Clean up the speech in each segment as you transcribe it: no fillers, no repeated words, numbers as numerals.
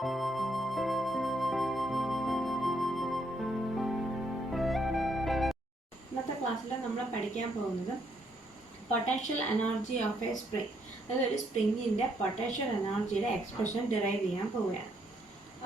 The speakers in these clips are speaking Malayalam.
ഇന്നത്തെ ക്ലാസ്സിൽ നമ്മൾ പഠിക്കാൻ പോകുന്നത് potential energy of A spring, അതായത് ഒരു സ്പ്രിങ്ങിൻ്റെ പൊട്ടൻഷ്യൽ എനർജിയുടെ എക്സ്പ്രഷൻ ഡിറൈവ് ചെയ്യാൻ പോവുകയാണ്.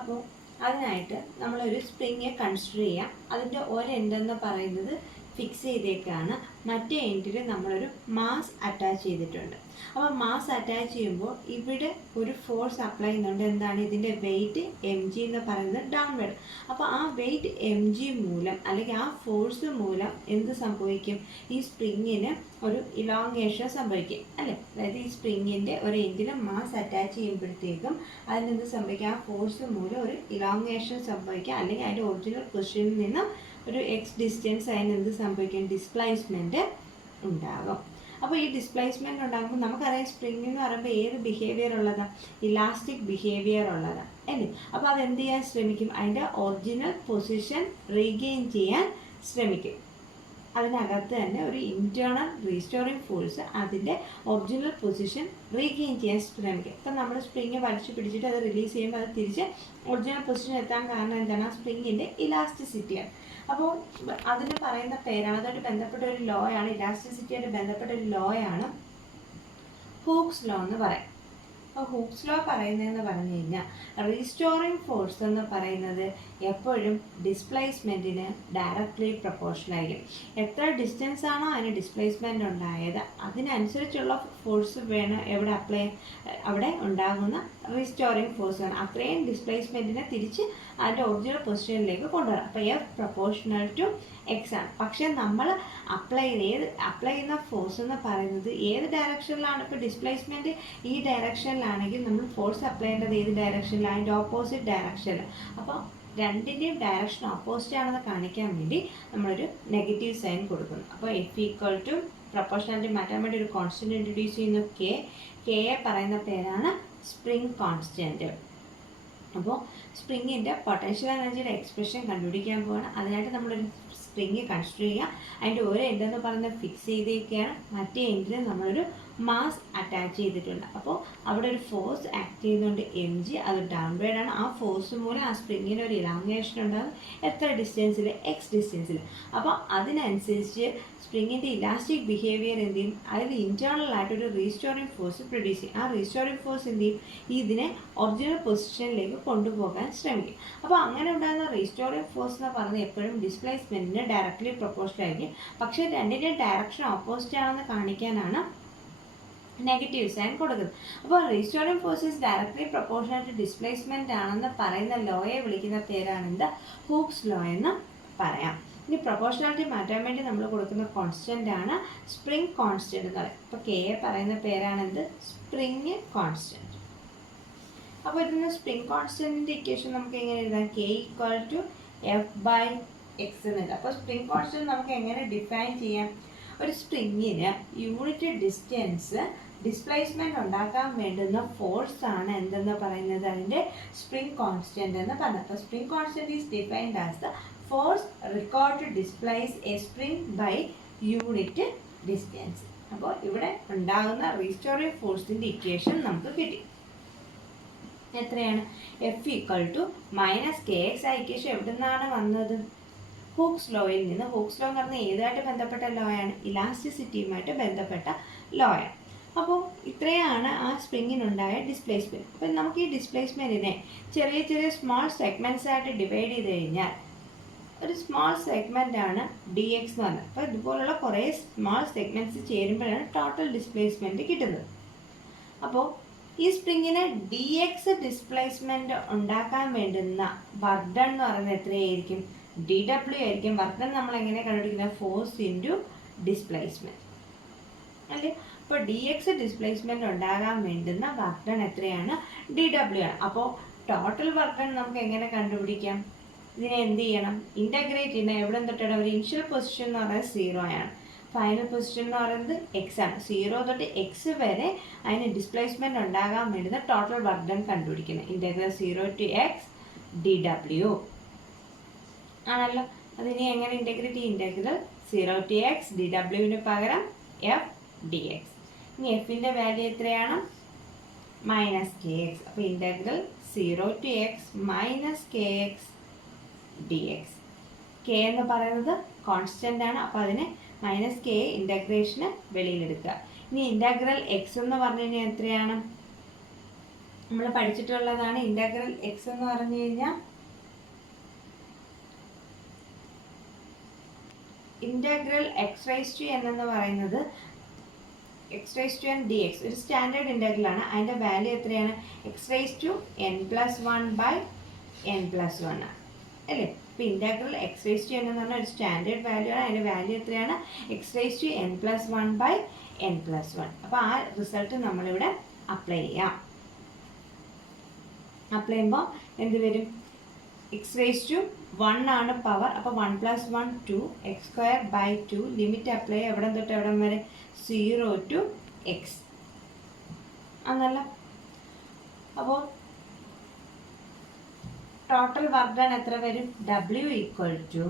അപ്പോൾ അതിനായിട്ട് നമ്മളൊരു സ്പ്രിങ് കൺസിഡർ ചെയ്യാം. അതിൻ്റെ ഒരു എൻഡെന്ന് പറയുന്നത് ഫിക്സ് ചെയ്തേക്കാണ്, മറ്റേ എൻഡിൽ നമ്മളൊരു മാസ് അറ്റാച്ച് ചെയ്തിട്ടുണ്ട്. അപ്പോൾ മാസ് അറ്റാച്ച് ചെയ്യുമ്പോൾ ഇവിടെ ഒരു ഫോഴ്സ് അപ്ലൈ ചെയ്യുന്നുണ്ട്. എന്താണ് ഇതിൻ്റെ വെയിറ്റ് mg എന്ന് പറയുന്നത് ഡൗൺവേർഡ്. അപ്പോൾ ആ വെയിറ്റ് mg മൂലം അല്ലെങ്കിൽ ആ ഫോഴ്സ് മൂലം എന്ത് സംഭവിക്കും? ഈ സ്പ്രിങ്ങിന് ഒരു ഇലോങ്ങേഷൻ സംഭവിക്കും അല്ലേ? അതായത് ഈ സ്പ്രിങ്ങിൻ്റെ ഒരു എൻഡിൽ മാസ് അറ്റാച്ച് ചെയ്യുമ്പോഴത്തേക്കും അതിനെന്ത് സംഭവിക്കും? ആ ഫോഴ്സ് മൂലം ഒരു ഇലോങ്ങേഷൻ സംഭവിക്കുക, അല്ലെങ്കിൽ അതിൻ്റെ ഒറിജിനൽ പൊസിഷനിൽ നിന്ന് ഒരു എക്സ് ഡിസ്റ്റൻസ് അതിനെന്ത് സംഭവിക്കും? ഡിസ്പ്ലേസ്മെൻറ്റ് ഉണ്ടാകും. അപ്പോൾ ഈ ഡിസ്പ്ലേസ്മെൻറ്റ് ഉണ്ടാകുമ്പോൾ നമുക്കറിയാം സ്പ്രിംഗ് എന്ന് പറയുമ്പോൾ ഏത് ബിഹേവിയർ ഉള്ളതാണ്? ഇലാസ്റ്റിക് ബിഹേവിയർ ഉള്ളതാണ് അല്ലേ? അപ്പോൾ അതെന്ത് ചെയ്യാൻ ശ്രമിക്കും? അതിൻ്റെ ഒറിജിനൽ പൊസിഷൻ റീഗെയിൻ ചെയ്യാൻ ശ്രമിക്കും. അതിനകത്ത് തന്നെ ഒരു ഇൻറ്റേർണൽ റീസ്റ്റോറിങ് ഫോഴ്സ് അതിൻ്റെ ഒറിജിനൽ പൊസിഷൻ റീഗെയിൻ ചെയ്യാൻ ശ്രമിക്കും. ഇപ്പം നമ്മൾ സ്പ്രിങ് വലിച്ചു പിടിച്ചിട്ട് അത് റിലീസ് ചെയ്യുമ്പോൾ അത് തിരിച്ച് ഒറിജിനൽ പൊസിഷൻ എത്താൻ കാരണം എന്താണ്? ആ സ്പ്രിങ്ങിൻ്റെ ഇലാസ്റ്റിസിറ്റിയാണ്. അപ്പോൾ അതിന് പറയുന്ന പേരാണ്, അതുമായിട്ട് ബന്ധപ്പെട്ട ഒരു ലോ ആണ്, ഇലാസ്റ്റിസിറ്റിയായിട്ട് ബന്ധപ്പെട്ട ഒരു ലോ ആണ് ഹൂക്സ് ലോ എന്ന് പറയും. അപ്പോൾ ഹൂക്സ് ലോ പറയുന്നതെന്ന് പറഞ്ഞു കഴിഞ്ഞാൽ റീസ്റ്റോറിങ് ഫോഴ്സ് എന്ന് പറയുന്നത് എപ്പോഴും ഡിസ്പ്ലേസ്മെൻറ്റിന് ഡയറക്റ്റ്ലി പ്രൊപ്പോർഷണൽ ആയിരിക്കും. എത്ര ഡിസ്റ്റൻസ് ആണോ അതിന് ഡിസ്പ്ലേസ്മെൻറ്റ് ഉണ്ടായത് അതിനനുസരിച്ചുള്ള ഫോഴ്സ് വേണം അവിടെ ഉണ്ടാകുന്ന റീസ്റ്റോറിങ് ഫോഴ്സ് ആണ്. അത്രയും ഡിസ്പ്ലേസ്മെൻറ്റിനെ തിരിച്ച് അതിൻ്റെ ഒറിജിനൽ പൊസിഷനിലേക്ക് കൊണ്ടുവരാം. അപ്പോൾ എഫ് പ്രൊപ്പോർഷണൽ ടു എക്സ് ആണ്. പക്ഷേ നമ്മൾ അപ്ലൈ ചെയ്യുന്ന ഫോഴ്സ് എന്ന് പറയുന്നത് ഏത് ഡയറക്ഷനിലാണ്? ഇപ്പോൾ ഡിസ്പ്ലേസ്മെൻറ്റ് ഈ ഡയറക്ഷനിലാണെങ്കിൽ നമ്മൾ ഫോഴ്സ് അപ്ലൈ ചെയ്യേണ്ടത് ഏത് ഡയറക്ഷനിലാണ്? അതിൻ്റെ ഓപ്പോസിറ്റ് ഡയറക്ഷനിൽ. അപ്പോൾ രണ്ടിൻ്റെയും ഡയറക്ഷൻ ഓപ്പോസിറ്റ് ആണെന്ന് കാണിക്കാൻ വേണ്ടി നമ്മളൊരു നെഗറ്റീവ് സൈൻ കൊടുക്കുന്നു. അപ്പോൾ എഫ് ഈക്വൽ ടു പ്രൊപ്പോർഷണാലിറ്റി മാറ്റാൻ വേണ്ടി ഒരു കോൺസ്റ്റൻറ്റ് ഇൻട്രൊഡ്യൂസ് ചെയ്യുന്നു, കെയെ പറയുന്ന പേരാണ് സ്പ്രിംഗ് കോൺസ്റ്റൻറ്റ്. അപ്പോൾ സ്പ്രിങ്ങിൻ്റെ പൊട്ടൻഷ്യൽ എനർജിയുടെ എക്സ്പ്രഷൻ കണ്ടുപിടിക്കാൻ പോവാണ്. അതിനായിട്ട് നമ്മളൊരു സ്പ്രിങ് കൺസിഡർ ചെയ്യുക. അതിൻ്റെ ഒരു എൻഡെന്ന് പറയുന്നത് ഫിക്സ് ചെയ്തേക്കാണ്, മറ്റേ എൻഡിൽ നമ്മളൊരു മാസ് അറ്റാച്ച് ചെയ്തിട്ടുണ്ട്. അപ്പോൾ അവിടെ ഒരു ഫോഴ്സ് ആക്ട് ചെയ്യുന്നുണ്ട് mg, അത് ഡൗൺവേർഡ് ആണ്. ആ ഫോഴ്സ് മൂലം ആ സ്പ്രിങ്ങിന് ഒരു ഇലാങ്ങേഷൻ ഉണ്ടാകും. എത്ര ഡിസ്റ്റൻസിൽ? എക്സ് ഡിസ്റ്റൻസിൽ. അപ്പോൾ അതിനനുസരിച്ച് സ്പ്രിങ്ങിൻ്റെ ഇലാസ്റ്റിക് ബിഹേവിയർ എന്ത് ചെയ്യും? അതിൽ ഇൻറ്റേർണലായിട്ടൊരു റീസ്റ്റോറിങ് ഫോഴ്സ് പ്രൊഡ്യൂസ് ചെയ്യും. ആ റീസ്റ്റോറിങ് ഫോഴ്സ് എന്ത് ചെയ്യും? ഇതിനെ ഒറിജിനൽ പൊസിഷനിലേക്ക് കൊണ്ടുപോകാൻ ശ്രമിക്കും. അപ്പോൾ അങ്ങനെ ഉണ്ടാകുന്ന റീസ്റ്റോറിങ് ഫോഴ്സ് എന്ന് പറയുന്നത് എപ്പോഴും ഡിസ്പ്ലേസ്മെൻറ്റിന് ഡയറക്റ്റ്ലി പ്രൊപ്പോർഷണൽ ആയിരിക്കും. പക്ഷേ രണ്ടിൻ്റെയും ഡയറക്ഷൻ ഓപ്പോസിറ്റ് ആണെന്ന് കാണിക്കാനാണ് നെഗറ്റീവ് സൈൻ കൊടുക്കുന്നത്. അപ്പോൾ restoring force is directly proportional to displacement ആണെന്ന് പറയുന്ന ലോയെ വിളിക്കുന്ന പേരാണ് എന്താ? ഹൂക്സ് ലോ എന്ന് പറയാം. ഇനി പ്രൊപ്പോർഷണാലിറ്റി മാറ്റാൻ വേണ്ടി നമ്മൾ കൊടുക്കുന്ന കോൺസ്റ്റൻ്റ് ആണ് സ്പ്രിംഗ് കോൺസ്റ്റൻ്റ് എന്ന് പറയും. അപ്പോൾ കെയെ പറയുന്ന പേരാണ് എന്ത്? Spring constant. അപ്പോൾ ഇതിന് സ്പ്രിംഗ് കോൺസ്റ്റൻറ്റിൻ്റെ ഇക്വേഷൻ നമുക്ക് എങ്ങനെ എഴുതാം? K equal to F by X എന്നുണ്ട്. അപ്പോൾ സ്പ്രിംഗ് കോൺസ്റ്റൻറ്റ് നമുക്ക് എങ്ങനെ ഡിഫൈൻ ചെയ്യാം? ഒരു സ്പ്രിങ്ങിന് യൂണിറ്റ് ഡിസ്റ്റൻസ് ഡിസ്പ്ലേസ്മെൻറ്റ് ഉണ്ടാക്കാൻ വേണ്ടുന്ന ഫോഴ്സ് ആണ് എന്തെന്ന് പറയുന്നത്? അതിൻ്റെ സ്പ്രിംഗ് കോൺസ്റ്റൻ്റ് എന്ന് പറഞ്ഞത്. അപ്പോൾ spring constant is defined as the force required to displace a spring by unit distance. അപ്പോൾ ഇവിടെ ഉണ്ടാകുന്ന റീസ്റ്റോറിംഗ് ഫോഴ്സിൻ്റെ ഇക്വേഷൻ നമുക്ക് കിട്ടി. എത്രയാണ്? F equal to minus K X. ആ ഇക്വേഷൻ എവിടെ നിന്നാണ് വന്നത്? ഹൂക്സ് ലോയിൽ നിന്ന്. ഹൂക്സ് ലോ എന്ന് പറഞ്ഞാൽ ഏതായിട്ട് ബന്ധപ്പെട്ട ലോ ആണ്? ഇലാസ്റ്റിസിറ്റിയുമായിട്ട് ബന്ധപ്പെട്ട ലോ ആണ്. അപ്പോൾ ഇത്രയാണ് ആ സ്പ്രിങ്ങിനുണ്ടായ ഡിസ്പ്ലേസ്മെൻറ്റ്. അപ്പം നമുക്ക് ഈ ഡിസ്പ്ലേസ്മെൻറ്റിനെ ചെറിയ ചെറിയ സ്മോൾ സെഗ്മെൻറ്റ്സ് ആയിട്ട് ഡിവൈഡ് ചെയ്ത് കഴിഞ്ഞാൽ ഒരു സ്മോൾ സെഗ്മെൻ്റ് ആണ് ഡി എക്സ് എന്ന് പറഞ്ഞത്. അപ്പോൾ ഇതുപോലുള്ള കുറേ സ്മോൾ സെഗ്മെൻറ്റ്സ് ചേരുമ്പോഴാണ് ടോട്ടൽ ഡിസ്പ്ലേസ്മെൻറ്റ് കിട്ടുന്നത്. അപ്പോൾ ഈ സ്പ്രിങ്ങിന് ഡി എക്സ് ഡിസ്പ്ലേസ്മെൻറ്റ് ഉണ്ടാക്കാൻ വേണ്ടുന്ന വർക്ക് ഡൺ എന്ന് പറയുന്നത് എത്രയായിരിക്കും? ഡി ഡബ്ല്യു ആയിരിക്കും. വർക്ക് ഡൺ നമ്മൾ എങ്ങനെ കണ്ടുപിടിക്കുന്നത്? ഫോഴ്സ് ഇൻറ്റു ഡിസ്പ്ലേസ്മെൻറ്റ് അല്ലേ? അപ്പോൾ ഡി എക്സ് ഡിസ്പ്ലേസ്മെൻറ്റ് ഉണ്ടാകാൻ വേണ്ടുന്ന വർക്ക് ഡൺ എത്രയാണ്? ഡി ഡബ്ല്യു ആണ്. അപ്പോൾ ടോട്ടൽ വർക്ക് ഡൺ നമുക്ക് എങ്ങനെ കണ്ടുപിടിക്കാം? ഇതിനെ എന്ത് ചെയ്യണം? ഇൻ്റഗ്രേറ്റ് ചെയ്യണം. എവിടെ തൊട്ടാണ്? ഒരു ഇനിഷ്യൽ പൊസിഷൻ എന്ന് പറയുന്നത് 0 ആണ്, ഫൈനൽ പൊസിഷൻ എന്ന് പറയുന്നത് എക്സ് ആണ്. 0 തൊട്ട് എക്സ് വരെ അതിന് ഡിസ്പ്ലേസ്മെൻറ്റ് ഉണ്ടാകാൻ വേണ്ടുന്ന ടോട്ടൽ വർക്ക് ഡൺ കണ്ടുപിടിക്കണം. ഇൻ്റഗ്രൽ 0 to x dw ആണല്ലോ. അതിനെ എങ്ങനെ ഇൻ്റഗ്രേറ്റ് ചെയ്യും? ഇൻ്റഗ്രൽ 0 to x dwന് പകരം f dx. ഇനി എഫിൻ്റെ വാല്യൂ എത്രയാണ്? Minus K x. അപ്പോൾ integral 0 to x minus K x d x. K എന്ന് പറയുന്നത് കോൺസ്റ്റൻ്റ് ആണ്, അപ്പോൾ അതിന് മൈനസ് കെ ഇൻ്റഗ്രേഷന് വെളിയിലെടുക്കുക. ഇനി ഇൻ്റഗ്രൽ എക്സ് എന്ന് പറഞ്ഞു കഴിഞ്ഞാൽ എത്രയാണ്? നമ്മൾ പഠിച്ചിട്ടുള്ളതാണ്. ഇൻ്റഗ്രൽ എക്സ് എന്ന് പറഞ്ഞു കഴിഞ്ഞാൽ integral X raise to N എന്ന് പറയുന്നത് X raise to N D X ഒരു സ്റ്റാൻഡേർഡ് ഇൻ്റഗ്രൽ ആണ്. അതിൻ്റെ വാല്യൂ എത്രയാണ്? X raise to N plus 1 by N plus 1 ആണ് അല്ലേ. ഇപ്പോൾ integral X raise to N എന്ന് പറഞ്ഞാൽ ഒരു സ്റ്റാൻഡേർഡ് വാല്യൂ ആണ്. അതിൻ്റെ വാല്യൂ എത്രയാണ്? X raise to N plus 1 by N plus 1. അപ്പോൾ ആ റിസൾട്ട് നമ്മളിവിടെ അപ്ലൈ ചെയ്യാം. അപ്ലൈ ചെയ്യുമ്പോൾ എന്ത് വരും? എക്സ് റൈസ് ടു 1 ആണ് പവർ, അപ്പോൾ 1 plus 1 2 X square by 2. Limit apply ചെയ്യുക എവിടെ തൊട്ട് എവിടം വരെ? 0 to x ആണല്ലോ. അപ്പോൾ ടോട്ടൽ വർക്ക് ഡൺ എത്ര വരും? W equal to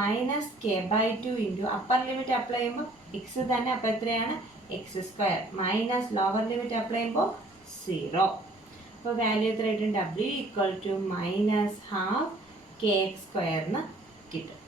minus K by 2 into upper limit apply ചെയ്യുമ്പോൾ എക്സ് തന്നെ, അപ്പോൾ എത്രയാണ്? X square minus lower limit apply ചെയ്യുമ്പോൾ 0. അപ്പോൾ വാല്യൂ എത്ര കിട്ടും? W equal to minus half K X സ്ക്വയറിന് കിട്ടും.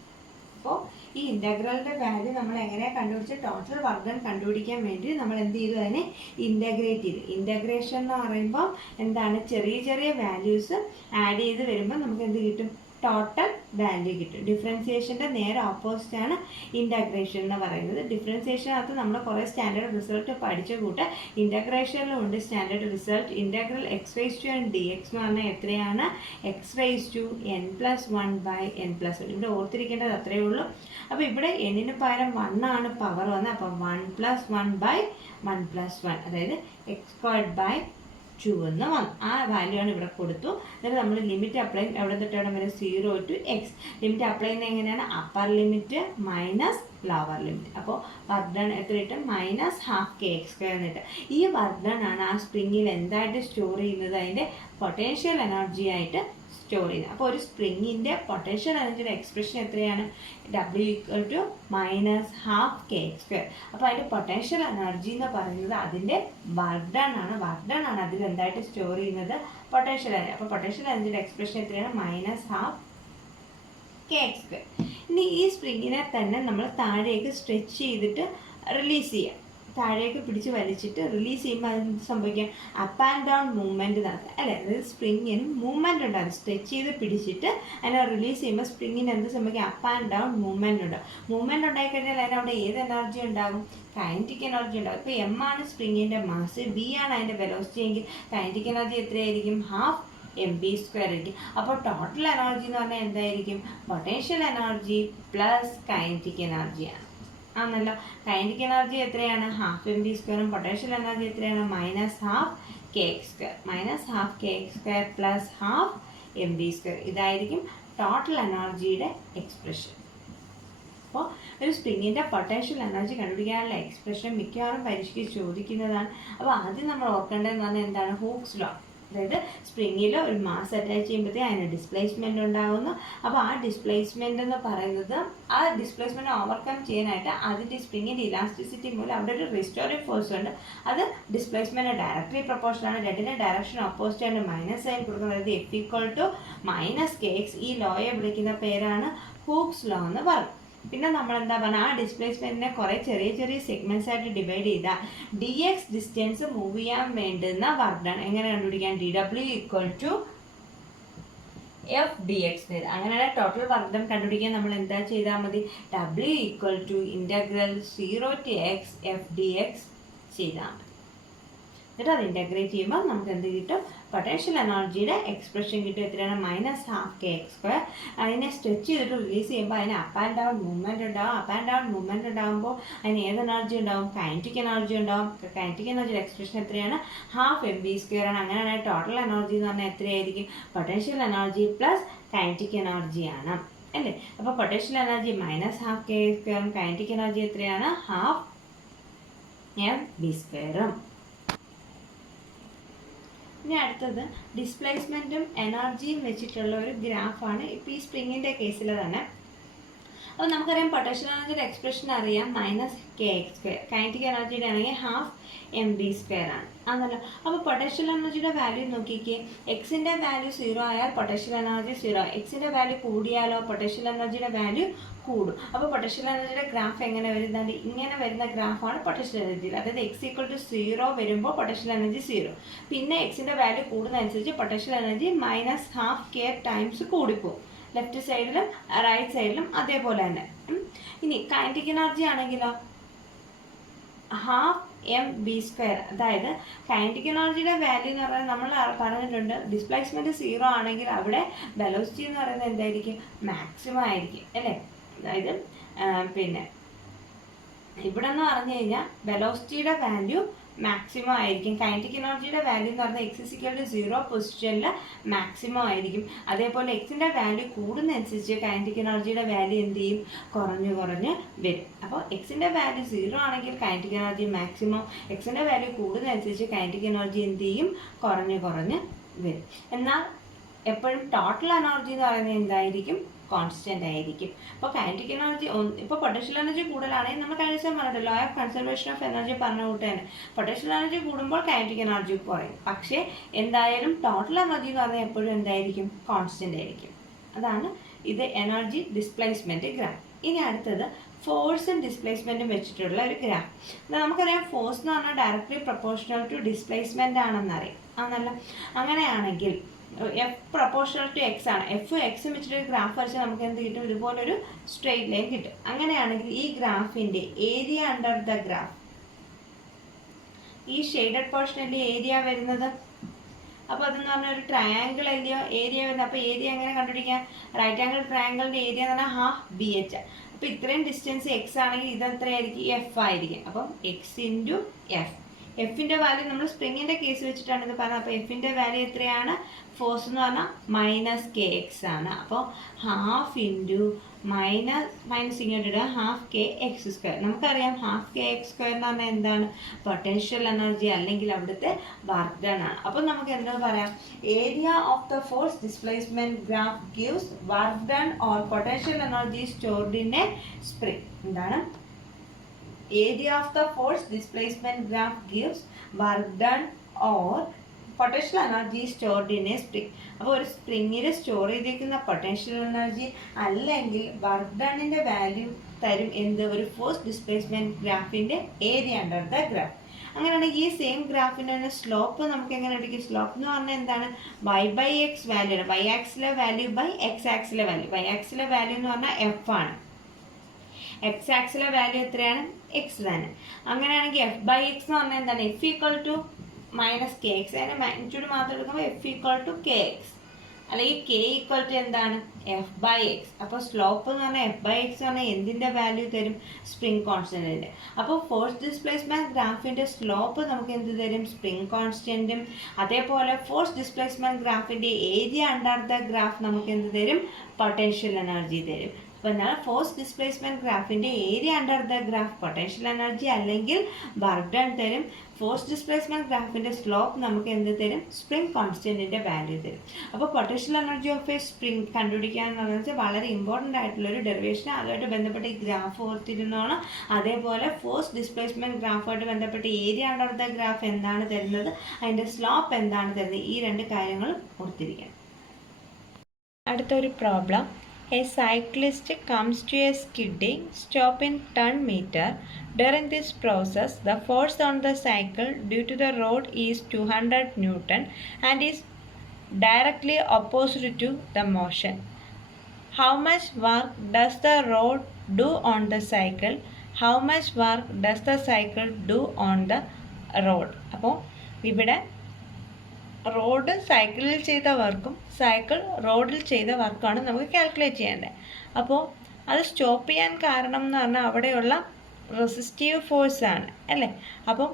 അപ്പോൾ ഈ ഇൻ്റഗ്രലിൻ്റെ വാല്യൂ നമ്മൾ എങ്ങനെ കണ്ടുപിടിച്ച് ടോട്ടൽ വർക്ക് ഡൺ കണ്ടുപിടിക്കാൻ വേണ്ടി നമ്മൾ എന്ത് ചെയ്തു? അതിനെ ഇൻ്റഗ്രേറ്റ് ചെയ്തു. ഇൻ്റഗ്രേഷൻ എന്ന് പറയുമ്പോൾ എന്താണ്? ചെറിയ ചെറിയ വാല്യൂസ് ആഡ് ചെയ്ത് വരുമ്പോൾ നമുക്ക് എന്ത് കിട്ടും? ടോട്ടൽ വാല്യൂ കിട്ടും. ഡിഫറൻസിയേഷൻ്റെ നേരെ ഓപ്പോസിറ്റ് ആണ് ഇൻ്റഗ്രേഷൻ എന്ന് പറയുന്നത്. ഡിഫറൻസിയേഷനകത്ത് നമ്മൾ കുറേ സ്റ്റാൻഡേർഡ് റിസൾട്ട് പഠിച്ച കൂട്ട് ഇൻ്റഗ്രേഷനിലും ഉണ്ട് standard result. Integral X raise to N D X എന്ന് പറഞ്ഞാൽ എത്രയാണ്? X raise to N plus 1 by N plus 1. ഇവിടെ ഓർത്തിരിക്കേണ്ടത് അത്രയേ ഉള്ളൂ. അപ്പോൾ ഇവിടെ എന്നിന് പകരം 1 ആണ് പവർ വന്നത്, അപ്പോൾ 1 പ്ലസ് 1 ബൈ 1 പ്ലസ് 1, അതായത് എക്സ് സ്ക്വയർഡ് ബൈ 2 എന്ന് വന്നു. ആ വാല്യൂ ആണ് ഇവിടെ കൊടുത്തു. എന്നിട്ട് നമ്മൾ ലിമിറ്റ് അപ്ലൈ എവിടെ തൊട്ട് എവിടെ വരെ? 0 to x. ലിമിറ്റ് അപ്ലൈ ചെയ്യുന്നത് എങ്ങനെയാണ്? Upper limit minus lower limit. അപ്പോൾ വർക്ക് ഡൺ എത്ര കിട്ടും? Minus half K X square എന്ന് കിട്ടും. ഈ വർക്ക് ഡൺ ആണ് ആ സ്പ്രിങ്ങിൽ എന്തായിട്ട് സ്റ്റോർ ചെയ്യുന്നത്? അതിൻ്റെ പൊട്ടൻഷ്യൽ എനർജി ആയിട്ട് സ്റ്റോർ ചെയ്യുന്നത്. അപ്പോൾ ഒരു സ്പ്രിങ്ങിൻ്റെ പൊട്ടൻഷ്യൽ എനർജിയുടെ എക്സ്പ്രഷൻ എത്രയാണ്? W equal to minus half K X square. അപ്പോൾ അതിൻ്റെ പൊട്ടൻഷ്യൽ എനർജി എന്ന് പറയുന്നത് അതിൻ്റെ വർക്ക് ഡൺ ആണ്. വർക്ക് ഡൺ ആണ് അതിൽ എന്തായിട്ട് സ്റ്റോർ ചെയ്യുന്നത്? Potential energy. അപ്പോൾ പൊട്ടൻഷ്യൽ എനർജിയുടെ എക്സ്പ്രഷൻ എത്രയാണ്? Minus half K X square. ഇനി ഈ സ്പ്രിങ്ങിനെ തന്നെ നമ്മൾ താഴേക്ക് സ്ട്രെച്ച് ചെയ്തിട്ട് റിലീസ് ചെയ്യാം. താഴേക്ക് പിടിച്ച് വലിച്ചിട്ട് റിലീസ് ചെയ്യുമ്പോൾ അത് സംഭവിക്കാം? അപ്പ് ആൻഡ് ഡൗൺ മൂവ്മെൻറ്റ് നടക്കുക അല്ലേ. അതായത് സ്പ്രിങ്ങിന് മൂവ്മെൻറ്റ് ഉണ്ടാകും. സ്ട്രെച്ച് ചെയ്ത് പിടിച്ചിട്ട് അതിനെ റിലീസ് ചെയ്യുമ്പോൾ സ്പ്രിങ്ങിന് എന്ത് സംഭവിക്കും? അപ്പ് ആൻഡ് ഡൗൺ മൂവ്മെൻറ്റ് ഉണ്ടാകും. മൂവ്മെൻറ്റ് ഉണ്ടായിക്കഴിഞ്ഞാൽ അതിനവിടെ ഏത് എനർജി ഉണ്ടാകും? കൈനറ്റിക് എനർജി ഉണ്ടാകും. ഇപ്പോൾ എം ആണ് സ്പ്രിങ്ങിൻ്റെ മാസ്, ബി ആണ് അതിൻ്റെ വെലോസിറ്റി എങ്കിൽ കൈനറ്റിക് എനർജി എത്രയായിരിക്കും? ഹാഫ് mv സ്ക്വയർ ആയിരിക്കും. അപ്പോൾ ടോട്ടൽ എനർജി എന്ന് പറഞ്ഞാൽ എന്തായിരിക്കും? പൊട്ടൻഷ്യൽ എനർജി പ്ലസ് കൈനറ്റിക് എനർജിയാണ് ആണല്ലോ. കൈനറ്റിക് എനർജി എത്രയാണ്? ഹാഫ് mv സ്ക്വയറും പൊട്ടൻഷ്യൽ എനർജി എത്രയാണ്? Minus half K X square. Minus half K X square plus half mv square. ഇതായിരിക്കും ടോട്ടൽ എനർജിയുടെ എക്സ്പ്രഷൻ. അപ്പോൾ ഒരു സ്പ്രിങ്ങിൻ്റെ പൊട്ടൻഷ്യൽ എനർജി കണ്ടുപിടിക്കാനുള്ള എക്സ്പ്രഷൻ മിക്കവാറും പരീക്ഷയ്ക്ക് ചോദിക്കുന്നതാണ്. അപ്പോൾ ആദ്യം നമ്മൾ ഓർക്കേണ്ടതെന്ന് പറഞ്ഞാൽ എന്താണ്? Hooke's law. അതായത് സ്പ്രിങ്ങിൽ ഒരു മാസ് അറ്റാച്ച് ചെയ്യുമ്പോഴത്തേക്ക് അതിന് ഡിസ്പ്ലേസ്മെൻറ്റ് ഉണ്ടാകുന്നു. അപ്പോൾ ആ ഡിസ്പ്ലേസ്മെൻ്റ് എന്ന് പറയുന്നത് ആ ഡിസ്പ്ലേസ്മെൻറ്റ് ഓവർകം ചെയ്യാനായിട്ട് അതിൻ്റെ സ്പ്രിങ്ങിൻ്റെ ഇലാസ്റ്റിസിറ്റി മൂലം അവിടെ ഒരു റിസ്റ്റോറിംഗ് ഫോഴ്സ് ഉണ്ട്. അത് ഡിസ്പ്ലേസ്മെൻറ്റ് ഡയറക്ട്ലി പ്രൊപ്പോർഷണൽ ആണ്. രണ്ടിൻ്റെ ഡയറക്ഷൻ ഓപ്പോസിറ്റ് ആണ് മൈനസ് സൈൻ കൊടുക്കുന്നത്. അതായത് F equal to minus K X. ഈ ലോയെ വിളിക്കുന്ന പേരാണ് ഹൂക്സ് ലോ എന്ന് പറയും. പിന്നെ നമ്മൾ എന്താ പറയുക? ആ ഡിസ്പ്ലേസ്മെൻറ്റിനെ കുറേ ചെറിയ ചെറിയ സെഗ്മെൻറ്റ്സ് ആയിട്ട് ഡിവൈഡ് ചെയ്താൽ ഡി എക്സ് ഡിസ്റ്റൻസ് മൂവ് ചെയ്യാൻ വേണ്ടുന്ന വർക്ക് ഡൺ എങ്ങനെ കണ്ടുപിടിക്കാൻ? DW equal to F D X വരും. അങ്ങനെയാണ് ടോട്ടൽ വർക്ക് ഡൺ കണ്ടുപിടിക്കാൻ നമ്മൾ എന്താ ചെയ്താൽ മതി? W equal to integral 0 to x F D X ചെയ്താൽ മതി. എന്നിട്ട് അത് ഇൻ്റഗ്രേറ്റ് ചെയ്യുമ്പോൾ നമുക്ക് എന്ത് കിട്ടും? പൊട്ടൻഷ്യൽ എനർജിയുടെ എക്സ്പ്രഷൻ കിട്ടും. എത്രയാണ്? Minus half K X square. അതിനെ സ്ട്രെച്ച് ചെയ്തിട്ട് റിലീസ് ചെയ്യുമ്പോൾ അതിന് അപ്പ് ആൻഡ് ഡൗൺ മൂവ്മെൻറ്റ് ഉണ്ടാകും. അപ്പ് ആൻഡ് ഡൗൺ മൂവ്മെൻറ്റ് ഉണ്ടാകുമ്പോൾ അതിന് ഏത് എനർജി ഉണ്ടാകും? കൈനറ്റിക് എനർജി ഉണ്ടാകും. കൈനറ്റിക് എനർജിയുടെ എക്സ്പ്രഷൻ എത്രയാണ്? ഹാഫ് mv സ്ക്വയർ ആണ്. അങ്ങനെയാണെങ്കിൽ ടോട്ടൽ എനർജി എന്ന് പറഞ്ഞാൽ എത്രയായിരിക്കും? പൊട്ടൻഷ്യൽ എനർജി പ്ലസ് കൈനറ്റിക് എനർജിയാണ് അല്ലേ. അപ്പോൾ potential energy minus half K സ്ക്വയറും കൈനറ്റിക് എനർജി എത്രയാണ്? ഹാഫ് mv സ്ക്വയറും. ഇനി അടുത്തത് ഡിസ്പ്ലേസ്മെൻറ്റും എനർജിയും വെച്ചിട്ടുള്ള ഒരു ഗ്രാഫാണ് ഇപ്പോൾ ഈ സ്പ്രിങ്ങിൻ്റെ കേസിൽ തന്നെ. അപ്പോൾ നമുക്കറിയാം പൊട്ടൻഷ്യൽ എനർജിയുടെ എക്സ്പ്രഷൻ അറിയാം, -kx². കൈനറ്റിക് എനർജിയുടെ ആണെങ്കിൽ ½ ആണ് ആണല്ലോ. അപ്പോൾ പൊട്ടൻഷ്യൽ എനർജിയുടെ വാല്യൂ നോക്കിക്കേ, എക്സിൻ്റെ വാല്യൂ 0 ആയാൽ പൊട്ടൻഷ്യൽ എനർജി 0. എക്സിൻ്റെ വാല്യൂ കൂടിയാലോ പൊട്ടൻഷ്യൽ എനർജിയുടെ വാല്യൂ കൂടും. അപ്പോൾ പൊട്ടൻഷ്യൽ എനർജിയുടെ ഗ്രാഫ് എങ്ങനെ വരുന്നത്? ഇങ്ങനെ വരുന്ന ഗ്രാഫാണ് പൊട്ടൻഷ്യൽ എനർജി. അതായത് x=0 വരുമ്പോൾ പൊട്ടൻഷ്യൽ എനർജി 0. പിന്നെ എക്സിൻ്റെ വാല്യൂ കൂടുന്നതനുസരിച്ച് പൊട്ടൻഷ്യൽ എനർജി -12k ടൈംസ് കൂടിപ്പോകും. ലെഫ്റ്റ് സൈഡിലും റൈറ്റ് സൈഡിലും അതേപോലെ തന്നെ. ഇനി കൈനറ്റിക് എനർജി ആണെങ്കിലോ ½ അതായത് കൈനറ്റിക് എനർജിയുടെ വാല്യൂ എന്ന് പറയുന്നത് നമ്മൾ പറഞ്ഞിട്ടുണ്ട്, ഡിസ്പ്ലേസ്മെന്റ് 0 ആണെങ്കിൽ അവിടെ വെലോസിറ്റി എന്ന് പറയുന്നത് എന്തായിരിക്കും? മാക്സിമം ആയിരിക്കും അല്ലേ. അതായത് പിന്നെ ഇവിടെ എന്ന് പറഞ്ഞു കഴിഞ്ഞാൽ വെലോസിറ്റിയുടെ വാല്യൂ മാക്സിമം ആയിരിക്കും. കൈനറ്റിക് എനർജിയുടെ വാല്യൂ എന്ന് പറഞ്ഞാൽ x=0 പൊസിഷനിൽ മാക്സിമം ആയിരിക്കും. അതേപോലെ എക്സിൻ്റെ വാല്യൂ കൂടുന്നതനുസരിച്ച് കൈനറ്റിക് എനർജിയുടെ വാല്യൂ എന്ത് ചെയ്യും? കുറഞ്ഞ് വരും. അപ്പോൾ എക്സിൻ്റെ വാല്യൂ 0 ആണെങ്കിൽ കൈനറ്റിക് എനർജി മാക്സിമം, എക്സിൻ്റെ വാല്യൂ കൂടുന്നതനുസരിച്ച് കൈനറ്റിക് എനർജി എന്ത് ചെയ്യും? കുറഞ്ഞ് വരും. എന്നാൽ എപ്പോഴും ടോട്ടൽ എനർജി എന്ന് പറയുന്നത് എന്തായിരിക്കും? കോൺസ്റ്റന്റ് ആയിരിക്കും. അപ്പോൾ കൈനറ്റിക് എനർജി ഇപ്പോൾ പൊട്ടൻഷ്യൽ എനർജി കൂടുതലാണെങ്കിൽ നമ്മൾ കഴിഞ്ഞ ദിവസം പറഞ്ഞിട്ട് law of conservation of energy പറഞ്ഞ കൂട്ട് തന്നെ പൊട്ടൻഷ്യൽ എനർജി കൂടുമ്പോൾ കൈനറ്റിക് എനർജി കുറയും. പക്ഷേ എന്തായാലും ടോട്ടൽ എനർജി എന്ന് പറഞ്ഞാൽ എപ്പോഴും എന്തായിരിക്കും? കോൺസ്റ്റന്റ് ആയിരിക്കും. അതാണ് ഇത് എനർജി ഡിസ്പ്ലേസ്മെന്റ് ഗ്രാഫ്. ഇനി അടുത്തത് ഫോഴ്സും ഡിസ്പ്ലേസ്മെന്റും വെച്ചിട്ടുള്ള ഒരു ഗ്രാഫ്. നമുക്കറിയാം ഫോഴ്സ് എന്ന് പറഞ്ഞാൽ ഡയറക്ട്ലി പ്രൊപ്പോർഷണൽ ടു ഡിസ്പ്ലേസ്മെന്റ് ആണെന്നറിയാം ആണല്ലോ. അങ്ങനെയാണെങ്കിൽ F പ്രൊപ്പോർഷണൽ ടു എക്സ് ആണ്. എക്സും വെച്ചിട്ട് ഒരു ഗ്രാഫ് വരച്ചാൽ നമുക്ക് എന്ത് കിട്ടും? ഇതുപോലൊരു സ്ട്രെയിറ്റ് ലൈൻ കിട്ടും. അങ്ങനെയാണെങ്കിൽ ഈ ഗ്രാഫിന്റെ ഏരിയ അണ്ടർ ദ ഗ്രാഫ്, ഈ ഷെയ്ഡഡ് പോർഷനല്ലേ ഏരിയ വരുന്നത്. അപ്പോൾ അതെന്ന് പറഞ്ഞാൽ ഒരു ട്രയാങ്കിൾ അല്ലയോ ഏരിയ വരുന്നത്. അപ്പോൾ ഏരിയ എങ്ങനെ കണ്ടുപിടിക്കാം? റൈറ്റ് ആംഗിൾ ട്രയാങ്കിളിന്റെ ഏരിയ എന്ന് പറഞ്ഞാൽ ½ BH. അപ്പോൾ ഇത്രയും ഡിസ്റ്റൻസ് എക്സ് ആണെങ്കിൽ ഇത് എത്രയായിരിക്കും? F ആയിരിക്കും. അപ്പം x×F. എഫിൻ്റെ വാല്യൂ നമ്മൾ സ്പ്രിങ്ങിൻ്റെ കേസ് വെച്ചിട്ടാണ് ഇത് പറഞ്ഞത്. അപ്പോൾ എഫിൻ്റെ വാല്യൂ എത്രയാണ്? ഫോഴ്സ് എന്ന് പറഞ്ഞാൽ -kx ആണ്. അപ്പോൾ ½ മൈനസ് ഇങ്ങോട്ട് ഇടുക, ½ നമുക്കറിയാം ½ എന്ന് പറഞ്ഞാൽ എന്താണ്? പൊട്ടൻഷ്യൽ എനർജി അല്ലെങ്കിൽ അവിടുത്തെ വർക്ക് ഡൺ ആണ്. അപ്പോൾ നമുക്ക് എന്താ പറയാം? Area of the force displacement graph gives work done or potential energy stored in A spring. എന്താണ്? Area of the force displacement graph gives work done or potential energy stored in a spring. അപ്പോൾ ഒരു സ്പ്രിങ്ങിൽ സ്റ്റോർ ചെയ്തിരിക്കുന്ന പൊട്ടൻഷ്യൽ എനർജി അല്ലെങ്കിൽ വർക്ക് ഡണ്ണിന്റെ വാല്യൂ തരും എന്ത്? ഒരു ഫോഴ്സ് ഡിസ്പ്ലേസ്മെന്റ് ഗ്രാഫിന്റെ ഏരിയ അണ്ടർ ദ ഗ്രാഫ്. അങ്ങനെയാണെങ്കിൽ ഈ സെയിം ഗ്രാഫിന്റെ തന്നെ സ്ലോപ്പ് നമുക്ക് എങ്ങനെ എടുക്കും? സ്ലോപ്പ് എന്ന് പറഞ്ഞാൽ എന്താണ്? y/x വാല്യൂ ആണ്. y ആക്സിലെ വാല്യൂ ബൈ x ആക്സിലെ വാല്യൂ. y ആക്സിലെ വാല്യൂ എന്ന് പറഞ്ഞാൽ f ആണ്. എക്സ് ആക്സിലെ വാല്യൂ എത്രയാണ്? എക്സ് തന്നെ. അങ്ങനെയാണെങ്കിൽ F/x എന്ന് പറഞ്ഞാൽ എന്താണ്? F=−kx. അതിന്റെ മാഗ്നിറ്റ്യൂഡ് മാത്രം എടുക്കുമ്പോൾ F=kx. അല്ലെങ്കിൽ k എന്താണ്? F/x. അപ്പോൾ സ്ലോപ്പ് എന്ന് പറഞ്ഞാൽ F/x എന്ന് പറഞ്ഞാൽ എന്തിന്റെ വാല്യൂ തരും? സ്പ്രിംഗ് കോൺസ്റ്റന്റിന്റെ. അപ്പോൾ ഫോഴ്സ് ഡിസ്പ്ലേസ്മെന്റ് ഗ്രാഫിന്റെ സ്ലോപ്പ് നമുക്ക് എന്ത് തരും? സ്പ്രിംഗ് കോൺസ്റ്റന്റും. അതേപോലെ ഫോഴ്സ് ഡിസ്പ്ലേസ്മെന്റ് ഗ്രാഫിന്റെ ഏരിയ അണ്ടർ ദ ഗ്രാഫ് നമുക്ക് എന്ത് തരും? പൊട്ടൻഷ്യൽ എനർജി തരും. അപ്പോൾ എന്നാൽ ഫോഴ്സ് ഡിസ്പ്ലേസ്മെന്റ് ഗ്രാഫിന്റെ area under the graph potential energy അല്ലെങ്കിൽ വർക്ക് ഡൺ തരും. ഫോഴ്സ് ഡിസ്പ്ലേസ്മെന്റ് ഗ്രാഫിന്റെ സ്ലോപ്പ് നമുക്ക് എന്ത് തരും? സ്പ്രിംഗ് കോൺസ്റ്റന്റിന്റെ വാല്യൂ തരും. അപ്പോൾ potential energy of A spring കണ്ടുപിടിക്കുക എന്ന് വെച്ചാൽ വളരെ ഇമ്പോർട്ടൻ്റ് ആയിട്ടുള്ള ഒരു ഡെറിവേഷൻ. അതുമായിട്ട് ബന്ധപ്പെട്ട് ഈ ഗ്രാഫ് ഓർത്തിരുന്നോണം. അതേപോലെ ഫോഴ്സ് ഡിസ്പ്ലേസ്മെന്റ് ഗ്രാഫുമായിട്ട് ബന്ധപ്പെട്ട് ഏരിയ അണ്ടർ ദ ഗ്രാഫ് എന്താണ് തരുന്നത്, അതിന്റെ സ്ലോപ്പ് എന്താണ് തരുന്നത്, ഈ രണ്ട് കാര്യങ്ങൾ ഓർത്തിരിക്കണം. അടുത്തൊരു problem. A cyclist comes to a skidding stop in turn meter. During this process, the force on the cycle due to the road is 200 Newton and is directly opposite to the motion. How much work does the road do on the cycle? How much work does the cycle do on the road? അപ്പോൾ ഇവിടെ റോഡ് സൈക്കിളിൽ ചെയ്ത വർക്കും സൈക്കിൾ റോഡിൽ ചെയ്ത വർക്കാണ് നമുക്ക് കാൽക്കുലേറ്റ് ചെയ്യേണ്ടത്. അപ്പോൾ അത് സ്റ്റോപ്പ് ചെയ്യാൻ കാരണം എന്ന് പറഞ്ഞാൽ അവിടെയുള്ള റെസിസ്റ്റീവ് ഫോഴ്സ് ആണ് അല്ലേ. അപ്പം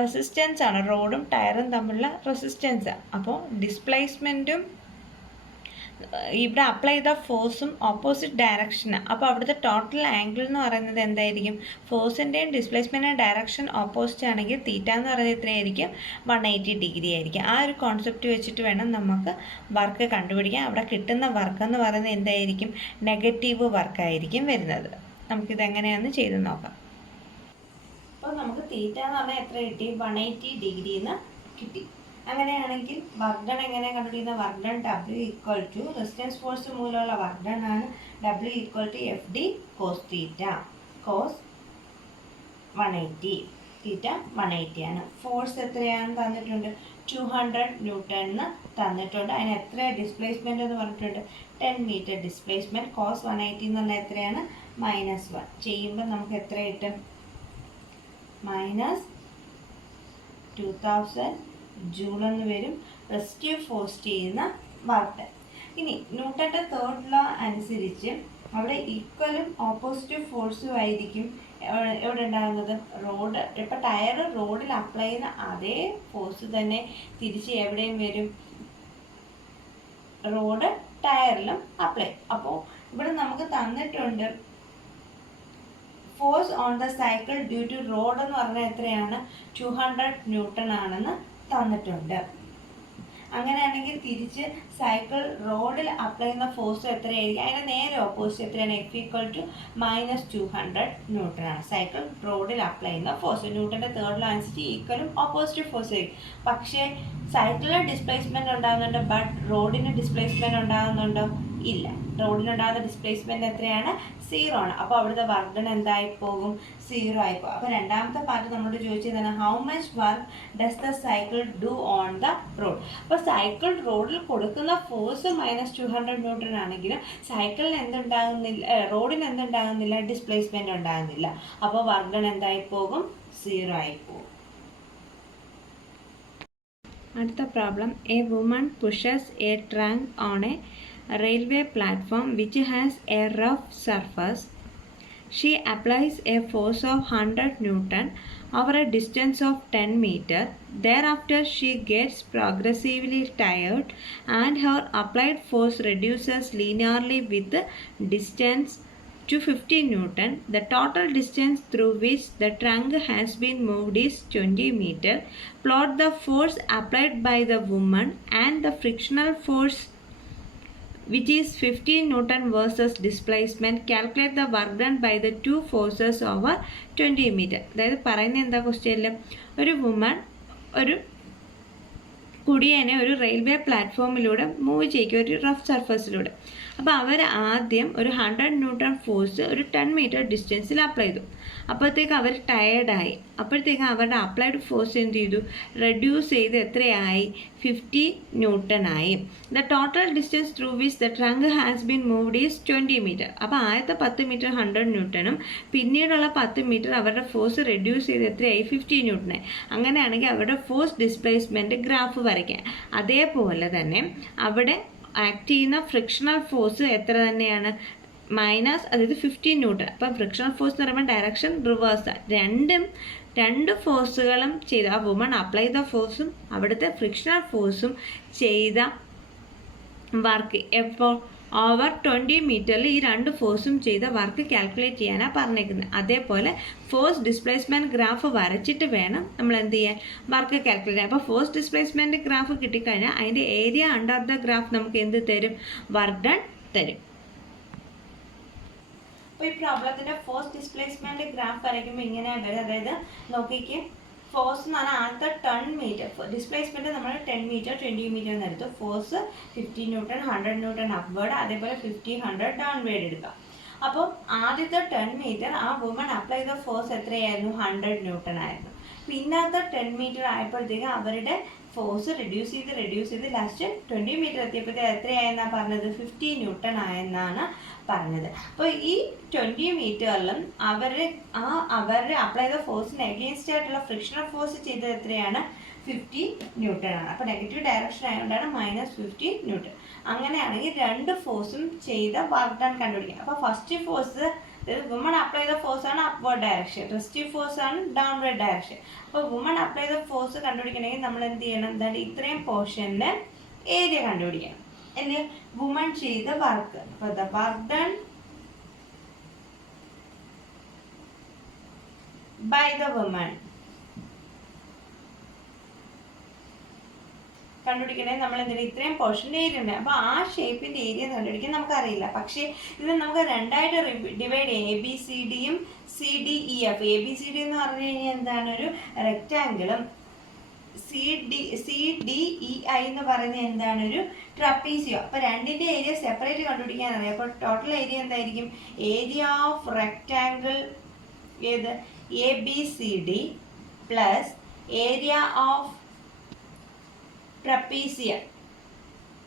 റെസിസ്റ്റൻസ് ആണ്, റോഡും ടയറും തമ്മിലുള്ള റെസിസ്റ്റൻസ്. അപ്പോൾ ഡിസ്പ്ലേസ്മെൻറ്റും ഇവിടെ അപ്ലൈ ചെയ്ത ഫോഴ്സും ഓപ്പോസിറ്റ് ഡയറക്ഷന്. അപ്പോൾ അവിടുത്തെ ടോട്ടൽ ആംഗിൾ എന്ന് പറയുന്നത് എന്തായിരിക്കും? ഫോഴ്സിൻ്റെയും ഡിസ്പ്ലേസ്മെൻറ്റിൻ്റെയും ഡയറക്ഷൻ ഓപ്പോസിറ്റ് ആണെങ്കിൽ തീറ്റ എന്ന് പറയുന്നത് എത്രയായിരിക്കും? 180 ഡിഗ്രി ആയിരിക്കും. ആ ഒരു കോൺസെപ്റ്റ് വെച്ചിട്ട് വേണം നമുക്ക് വർക്ക് കണ്ടുപിടിക്കാൻ. അവിടെ കിട്ടുന്ന വർക്ക് എന്ന് പറയുന്നത് എന്തായിരിക്കും? നെഗറ്റീവ് വർക്കായിരിക്കും വരുന്നത്. നമുക്കിതെങ്ങനെയാണെന്ന് ചെയ്ത് നോക്കാം. അപ്പോൾ നമുക്ക് തീറ്റ എന്ന് പറഞ്ഞാൽ എത്ര കിട്ടി? 180 ഡിഗ്രിന്ന് കിട്ടി. അങ്ങനെയാണെങ്കിൽ വർക്ക് ഡൺ എങ്ങനെ കണ്ടുപിടിക്കുന്നത്? Work done W equal to resistance force മൂലമുള്ള വർക്ക് ഡൺ ആണ് W equal to FD cos theta. Cos 180, theta 180 ആണ്. ഫോഴ്സ് എത്രയാണെന്ന് തന്നിട്ടുണ്ട്? 200 ന്യൂട്ടൺ തന്നിട്ടുണ്ട്. അതിന് എത്ര ഡിസ്പ്ലേസ്മെൻറ്റ് എന്ന് പറഞ്ഞിട്ടുണ്ട്? 10 മീറ്റർ ഡിസ്പ്ലേസ്മെൻറ്റ്. കോസ് 180 എന്ന് പറഞ്ഞാൽ എത്രയാണ്? -1. ചെയ്യുമ്പോൾ നമുക്ക് എത്ര കിട്ടും? -2000 ജൂൾ എന്ന് വരും റെസിസ്റ്റീവ് ഫോഴ്സ് ചെയ്യുന്ന വർക്ക്. ഇനി ന്യൂട്ടന്റെ തേർഡ് ലോ അനുസരിച്ച് അവിടെ ഈക്വലും ഓപ്പോസിറ്റീവ് ഫോഴ്സും ആയിരിക്കും എവിടെ ഉണ്ടാകുന്നത്? റോഡ്. ഇപ്പം ടയർ റോഡിൽ അപ്ലൈ ചെയ്യുന്ന അതേ ഫോഴ്സ് തന്നെ തിരിച്ച് എവിടെയും വരും? റോഡ് ടയറിലും അപ്ലൈ. അപ്പോൾ ഇവിടെ നമുക്ക് തന്നിട്ടുണ്ട് force on the cycle due to road എന്ന് പറഞ്ഞാൽ എത്രയാണ്? 200 ന്യൂട്ടൺ ആണെന്ന് തന്നിട്ടുണ്ട്. അങ്ങനെയാണെങ്കിൽ തിരിച്ച് സൈക്കിൾ റോഡിൽ അപ്ലൈ ചെയ്യുന്ന ഫോഴ്സ് എത്രയായിരിക്കും? അതിന് നേരെ ഓപ്പോസിറ്റ് എത്രയാണ്? F ഈക്വൽ ടു -200 ന്യൂട്ടൺ ആണ് സൈക്കിൾ റോഡിൽ അപ്ലൈ ചെയ്യുന്ന ഫോഴ്സ്. ന്യൂട്ടൻ്റെ തേർഡ് ലോ അനുസരിച്ച് ഈക്വലും ഓപ്പോസിറ്റീവ് ഫോഴ്സ് ആയിരിക്കും. പക്ഷേ സൈക്കിളിന് ഡിസ്പ്ലേസ്മെൻറ്റ് ഉണ്ടാകുന്നുണ്ട്, ബട്ട് റോഡിന് ഡിസ്പ്ലേസ്മെൻറ്റ് ഉണ്ടാകുന്നുണ്ടോ? ഇല്ല. റോഡിനുണ്ടാകുന്ന ഡിസ്പ്ലേസ്മെൻറ്റ് എത്രയാണ്? 0 ആണ്. അപ്പോൾ അവിടുത്തെ വർക്ക് ഡൺ എന്തായി പോകും? 0 ആയിപ്പോകും. അപ്പോൾ രണ്ടാമത്തെ പാർട്ട് നമ്മളോട് ചോദിച്ചതാണ് how much work does the cycle do on the road. അപ്പോൾ സൈക്കിൾ റോഡിൽ കൊടുക്കുന്ന ഫോഴ്സ് -200 ന്യൂട്ടൺ ആണെങ്കിലും സൈക്കിളിന് എന്തുണ്ടാകുന്നില്ല? റോഡിന് എന്തുണ്ടാകുന്നില്ല? ഡിസ്പ്ലേസ്മെൻറ്റ് ഉണ്ടാകുന്നില്ല. അപ്പോൾ വർക്ക് ഡൺ എന്തായി പോകും? 0 ആയി പോകും. അടുത്ത problem. A woman pushes A trunk on A railway platform which has a rough surface. She applies a force of 100 Newton over a distance of 10 meters. Thereafter she gets progressively tired and her applied force reduces linearly with the distance to 50 Newton. The total distance through which the trunk has been moved is 20 meters. Plot the force applied by the woman and the frictional force which is 15 Newton versus displacement. Calculate the work done by the two forces over 20 meter. അതായത് പറയുന്നത് എന്താ ക്വസ്റ്റ്യനിൽ? ഒരു വുമൺ ഒരു കുടിയനെ ഒരു റെയിൽവേ പ്ലാറ്റ്ഫോമിലൂടെ മൂവ് ചെയ്യിക്കുക, ഒരു റഫ് സർഫസിലൂടെ. അപ്പോൾ അവർ ആദ്യം ഒരു 100 ന്യൂട്ടൺ ഫോഴ്സ് ഒരു 10 മീറ്റർ ഡിസ്റ്റൻസിൽ അപ്ലൈ ചെയ്തു. അപ്പോഴത്തേക്ക് അവർ ടയേർഡായി. അപ്പോഴത്തേക്ക് അവരുടെ അപ്ലൈഡ് ഫോഴ്സ് എന്ത് ചെയ്തു? റെഡ്യൂസ് ചെയ്ത് എത്രയായി? 50 ന്യൂട്ടൺ ആയി. The total distance through which the trunk has been moved is 20 metre. അപ്പോൾ ആദ്യത്തെ 10 മീറ്റർ 100 ന്യൂട്ടണും പിന്നീടുള്ള 10 മീറ്റർ അവരുടെ ഫോഴ്സ് റെഡ്യൂസ് ചെയ്ത് എത്രയായി? 50 ന്യൂട്ടനായി. അങ്ങനെയാണെങ്കിൽ അവരുടെ ഫോഴ്സ് ഡിസ്പ്ലേസ്മെൻറ്റ് ഗ്രാഫ് വരയ്ക്കാം. അതേപോലെ തന്നെ അവിടെ ആക്ട് ചെയ്യുന്ന ഫ്രിക്ഷണൽ ഫോഴ്സ് എത്ര തന്നെയാണ്? അതായത് 50 ന്യൂട്ടൺ. അപ്പം ഫ്രിക്ഷണൽ ഫോഴ്സ് എന്ന് പറയുമ്പോൾ ഡയറക്ഷൻ റിവേഴ്സാണ്. രണ്ട് ഫോഴ്സുകളും ചെയ്ത ആ വുമൺ അപ്ലൈ ചെയ്ത ഫോഴ്സും അവിടുത്തെ ഫ്രിക്ഷണൽ ഫോഴ്സും ചെയ്ത വർക്ക് എപ്പോൾ? ഓവർ 20 മീറ്ററിൽ ഈ രണ്ട് ഫോഴ്സും ചെയ്ത വർക്ക് കാൽക്കുലേറ്റ് ചെയ്യാനാണ് പറഞ്ഞേക്കുന്നത്. അതേപോലെ ഫോഴ്സ് ഡിസ്പ്ലേസ്മെൻറ്റ് ഗ്രാഫ് വരച്ചിട്ട് വേണം നമ്മൾ എന്ത് ചെയ്യാൻ? വർക്ക് കാൽക്കുലേറ്റ് ചെയ്യാൻ. അപ്പോൾ ഫോഴ്സ് ഡിസ്പ്ലേസ്മെൻറ്റ് ഗ്രാഫ് കിട്ടിക്കഴിഞ്ഞാൽ അതിൻ്റെ ഏരിയ അണ്ടർ ദ ഗ്രാഫ് നമുക്ക് എന്ത് തരും? വർക്ക് ഡൺ തരും. അപ്പോൾ ഈ പ്രോബ്ലത്തിൻ്റെ ഫോഴ്സ് ഡിസ്പ്ലേസ്മെൻറ്റ് ഗ്രാഫ് വരയ്ക്കുമ്പോൾ ഇങ്ങനെയാണ് വരും. അതായത് നോക്കിക്കേ, ഫോഴ്സ് എന്ന് പറഞ്ഞാൽ ആദ്യത്തെ 10 മീറ്റർ ഡിസ്പ്ലേസ്മെൻറ്റ് നമ്മൾ 10 മീറ്റർ 20 മീറ്റർ എന്ന് എടുത്തു. ഫോഴ്സ് 50 ന്യൂട്ടൺ 100 ന്യൂട്ടൺ അപ്വേർഡ്, അതേപോലെ 50 100 ഡൗൺവേർഡ് എടുക്കാം. അപ്പോൾ ആദ്യത്തെ 10 മീറ്റർ ആ വുമൺ അപ്ലൈ ചെയ്ത ഫോഴ്സ് എത്രയായിരുന്നു? 100 ന്യൂട്ടൺ ആയിരുന്നു. പിന്നത്തെ 10 മീറ്റർ ആയപ്പോഴത്തേക്ക് അവരുടെ ഫോഴ്സ് റെഡ്യൂസ് ചെയ്ത് ലാസ്റ്റ് 20 മീറ്റർ എത്തിയപ്പോഴത്തേക്ക് എത്രയായെന്നാണ് പറഞ്ഞത്? 50 ന്യൂട്ടൺ ആയെന്നാണ് പറഞ്ഞത്. അപ്പോൾ ഈ 20 മീറ്ററിലും അവരുടെ അപ്ലൈ ചെയ്ത ഫോഴ്സിന് എഗെയിൻസ്റ്റ് ആയിട്ടുള്ള ഫ്രിക്ഷണൽ ഫോഴ്സ് ചെയ്തത് എത്രയാണ്? 50 ന്യൂട്ടൺ ആണ്. അപ്പോൾ നെഗറ്റീവ് ഡയറക്ഷൻ ആയതുകൊണ്ടാണ് -50 ന്യൂട്ടൺ. അങ്ങനെയാണെങ്കിൽ രണ്ട് ഫോഴ്സും ചെയ്ത വർക്ക് ഡൺ കണ്ടുപിടിക്കാം. അപ്പോൾ ഫസ്റ്റ് ഫോഴ്സ് വുമൺ അപ്ലൈ ചെയ്ത ഫോഴ്സ് ആണ് അപ്വേർഡ് ഡയറക്ഷൻ, റെസിസ്റ്റീവ് ഫോഴ്സ് ആണ് ഡൗൺവേർഡ് ഡയറക്ഷൻ. അപ്പോൾ വുമൺ അപ്ലൈ ചെയ്ത ഫോഴ്സ് കണ്ടുപിടിക്കണമെങ്കിൽ നമ്മൾ എന്ത് ചെയ്യണം? ഇത്രയും പോർഷനിൽ ഏരിയ കണ്ടുപിടിക്കണം. അല്ലെ വുമൺ ചെയ്ത വർക്ക്. അപ്പോൾ the work done by the woman. കണ്ടുപിടിക്കണേ നമ്മൾ എന്തിനാ ഇത്രയും പോർഷൻ്റെ ഏരിയ ഉണ്ട്. അപ്പോൾ ആ ഷേപ്പിൻ്റെ ഏരിയ കണ്ടുപിടിക്കാൻ നമുക്കറിയില്ല. പക്ഷേ ഇത് നമുക്ക് രണ്ടായിട്ട് ഡിവൈഡ് ചെയ്യാം. എ ബി സി ഡിയും C D E F. A B C D എന്ന് പറഞ്ഞു കഴിഞ്ഞാൽ എന്താണ്, ഒരു റെക്റ്റാങ്കിളും സി ഡി ഇ ഐ എന്ന് പറയുന്നത് എന്താണ്, ഒരു ട്രപ്പീസിയോ. അപ്പോൾ രണ്ടിൻ്റെ ഏരിയ സെപ്പറേറ്റ് കണ്ടുപിടിക്കാൻ അറിയാം. അപ്പോൾ ടോട്ടൽ ഏരിയ എന്തായിരിക്കും, ഏരിയ ഓഫ് റെക്റ്റാങ്കിൾ ഏത് A B C D plus area of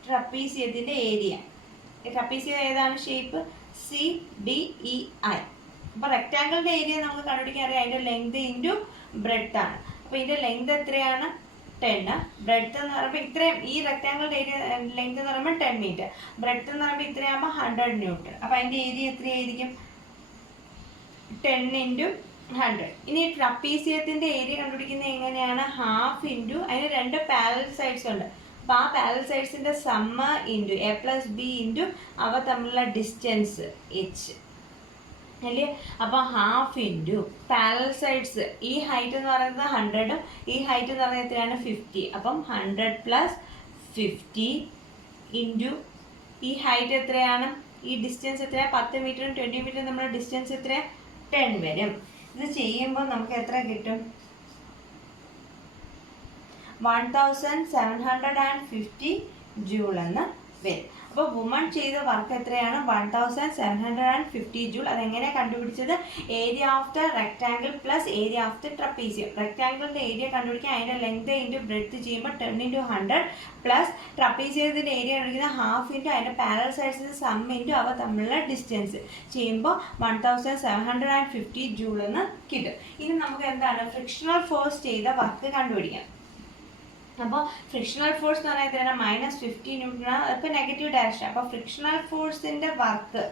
ട്രപ്പീസിയത്തിൻ്റെ ഏരിയ. ട്രപ്പീസിയം ഏതാണ് shape, C D E I. അപ്പോൾ റെക്റ്റാങ്കിളിൻ്റെ ഏരിയ നമുക്ക് കണ്ടുപിടിക്കാൻ അറിയാം, അതിൻ്റെ ലെങ്ത് ഇൻറ്റു ബ്രെഡ്ത്ത് ആണ്. അപ്പോൾ ഇതിൻ്റെ ലെങ്ത് എത്രയാണ്, 10. ബ്രെഡ്ത്ത് എന്ന് പറയുമ്പോൾ ഇത്രയും, ഈ റെക്റ്റാങ്കിളിൻ്റെ ഏരിയ ലെങ്ത് എന്ന് പറയുമ്പോൾ 10 മീറ്റർ, ബ്രെഡ്ത്ത് എന്ന് പറയുമ്പോൾ ഇത്രയാകുമ്പോൾ 100 ന്യൂട്ടൺ. അപ്പോൾ അതിൻ്റെ ഏരിയ എത്രയായിരിക്കും, 10 ഇൻറ്റു 100. ഇനി ട്രപ്പീസിയത്തിൻ്റെ ഏരിയ കണ്ടുപിടിക്കുന്നത് എങ്ങനെയാണ്, ഹാഫ് ഇൻറ്റു, അതിന് 2 പാരലൽ സൈഡ്സ് ഉണ്ട്. അപ്പോൾ ആ പാരലൽ സൈഡ്സിൻ്റെ സമ്മ into A plus B into അവ തമ്മിലുള്ള ഡിസ്റ്റൻസ് എച്ച് അല്ലേ. അപ്പോൾ ഹാഫ് ഇൻറ്റു പാരലൽ സൈഡ്സ്, ഈ ഹൈറ്റ് എന്ന് പറയുന്നത് 100ഉം ഈ ഹൈറ്റ് എന്ന് പറയുന്നത് എത്രയാണ്, 50. അപ്പം 100 പ്ലസ് 50 ഇൻറ്റു ഈ ഹൈറ്റ് എത്രയാണ്, ഈ ഡിസ്റ്റൻസ് എത്രയാണ്, 10 മീറ്ററും 20 മീറ്ററും നമ്മുടെ ഡിസ്റ്റൻസ് എത്രയാണ്, 10 വരും. ഇത് ചെയ്യുമ്പോൾ നമുക്ക് എത്ര കിട്ടും, 1750 ജൂൾ എന്ന് വരും. അപ്പോൾ വുമൺ ചെയ്ത വർക്ക് എത്രയാണ്, 1750 ജൂൾ. അതെങ്ങനെയാണ് കണ്ടുപിടിച്ചത്, area of the rectangle plus area of the trapezium. റെക്റ്റാങ്കിളിൻ്റെ ഏരിയ കണ്ടുപിടിക്കാൻ അതിൻ്റെ ലെങ്ത് ഇൻറ്റു ബ്രെഡ്ത്ത് ചെയ്യുമ്പോൾ 10 ഇൻറ്റു 100 പ്ലസ് ട്രപ്പീസിയത്തിൻ്റെ ഏരിയ കണ്ടുപിടിക്കുന്ന ഹാഫ് ഇൻറ്റു അതിൻ്റെ പാരലൽ സൈഡ്സിൻ്റെ സം ഇൻറ്റു അവ തമ്മിലുള്ള ഡിസ്റ്റൻസ് ചെയ്യുമ്പോൾ 1750 ജൂൾ എന്ന് കിട്ടും. ഇനി നമുക്ക് എന്താണ്, ഫ്രിക്ഷണൽ ഫോഴ്സ് ചെയ്ത വർക്ക് കണ്ടുപിടിക്കാം. അപ്പോൾ ഫ്രിക്ഷണൽ ഫോഴ്സ് എന്ന് പറയുന്നത് -50 ന്യൂട്ടനാണ്. അപ്പോൾ നെഗറ്റീവ് ഡയറക്ഷൻ. അപ്പോൾ ഫ്രിക്ഷണൽ ഫോഴ്സിൻ്റെ വർക്ക്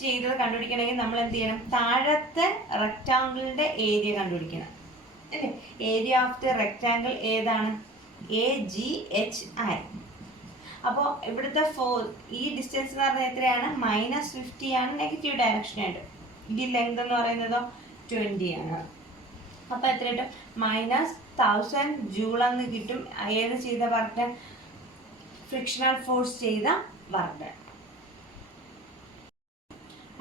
ചെയ്തത് കണ്ടുപിടിക്കണമെങ്കിൽ നമ്മൾ എന്ത് ചെയ്യണം, താഴത്തെ റെക്റ്റാങ്കിളിൻ്റെ ഏരിയ കണ്ടുപിടിക്കണം അല്ലേ. ഏരിയ ഓഫ് ദി റെക്റ്റാങ്കിൾ ഏതാണ്, AGHI. അപ്പോൾ ഇവിടുത്തെ ഈ ഡിസ്റ്റൻസ് എന്ന് പറയുന്നത് എത്രയാണ്, -50 ആണ്, നെഗറ്റീവ് ഡയറക്ഷനായിട്ട്. ഈ ലെങ്ത് എന്ന് പറയുന്നതോ 20 ആണ്. അപ്പോൾ എത്ര കിട്ടും, -1000 ജൂൾ എന്ന് കിട്ടും. ഏത് ചെയ്ത വർക്ക്, ഫ്രിക്ഷണൽ ഫോഴ്സ് ചെയ്ത വർക്ക്.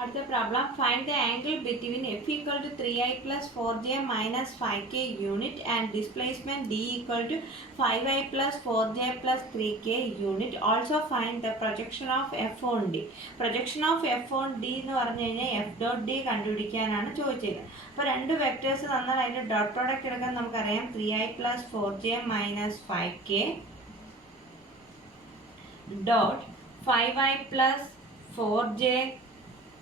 അടുത്ത problem, find the angle between F equal to 3i plus 4j minus 5k unit and displacement D equal to 5i plus 4j plus 3k unit. Also find the projection of F on D. Projection of F on D എന്ന് പറഞ്ഞു കഴിഞ്ഞാൽ F dot D കണ്ടുപിടിക്കാനാണ് ചോദിച്ചത്. അപ്പോൾ 2 വെക്ടേഴ്സ് തന്നാൽ അതിൻ്റെ ഡോട്ട് പ്രോഡക്റ്റ് എടുക്കാൻ നമുക്കറിയാം, 3i plus 4j minus 5k dot 5i plus 4j